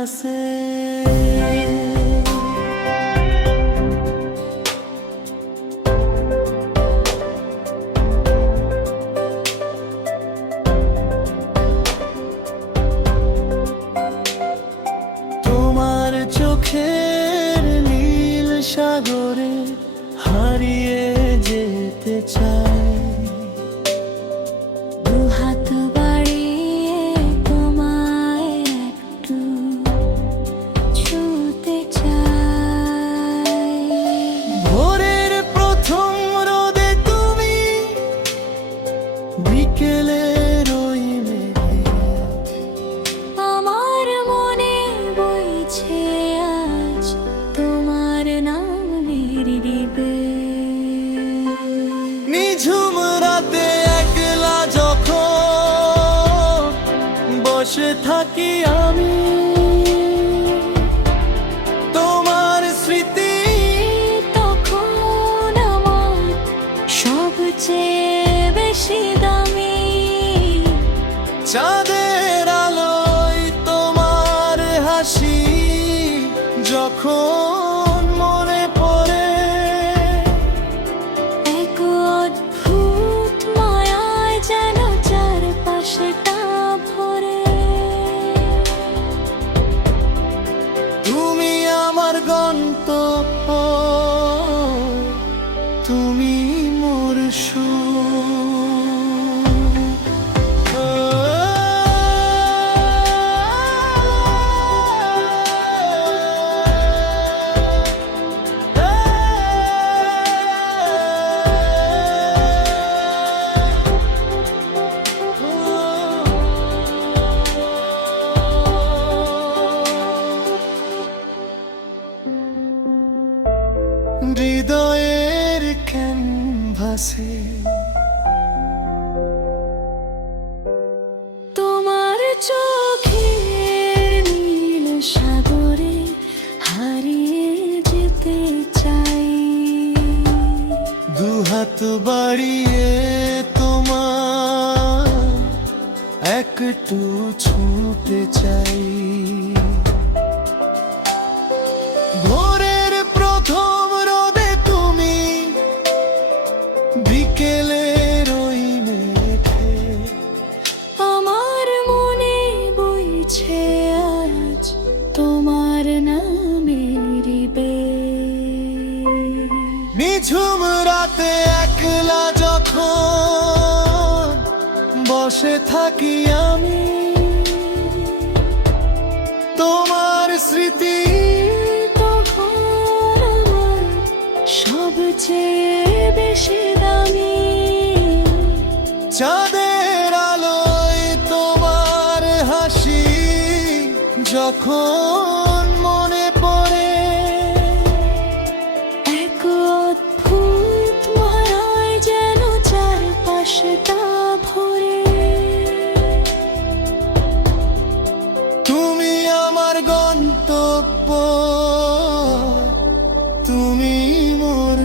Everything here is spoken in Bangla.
ভাসে। তোমার চোখের নীল সাগরে হারিয়ে যেতে চাই, দুহাত বাড়িয়ে তোমায় একটু ছুঁতে চাই। ভোরের প্রথম রোদে তুমি, বিকেলের ওই মেঘে আমার মনে বইছে আজ তোমার নামের রিবে। নিঝুম রাতে একলা যখন বসে থাকি আমি, তোমার স্মৃতি তখন আমার সবচেয়ে বেশি দামি। চাঁদের আলোয় তোমার হাসি যখন মনে পড়ে, এক অদ্ভুত মায়ায় যেন চারপাশটা ভরে। তুমি আমার গন্তব্য, তুমি মোর হৃদয়ের ক্যানভাসে। তোমার চোখের নীল সাগরে হারিয়ে যেতে চাই, দুহাত বাড়িয়ে তোমার একটু ছুঁতে চাই। ভোরের প্রথম রোদে তুমি, বিকেলের ওই মেঘে আমার মনে বইছে আজ তোমার নামের রিবে। নিঝুম রাতে একলা যখন বসে থাকি আমি, তোমার স্মৃতি তখন আমার সবচেয়ে বেশি দামি। চাঁদের আলোয় তোমার হাসি যখন মনে পড়ে, এক অদ্ভুত মায়ায় যেন চারপাশটা ভরে। তুমি আমার গন্তব্য, তুমি মোর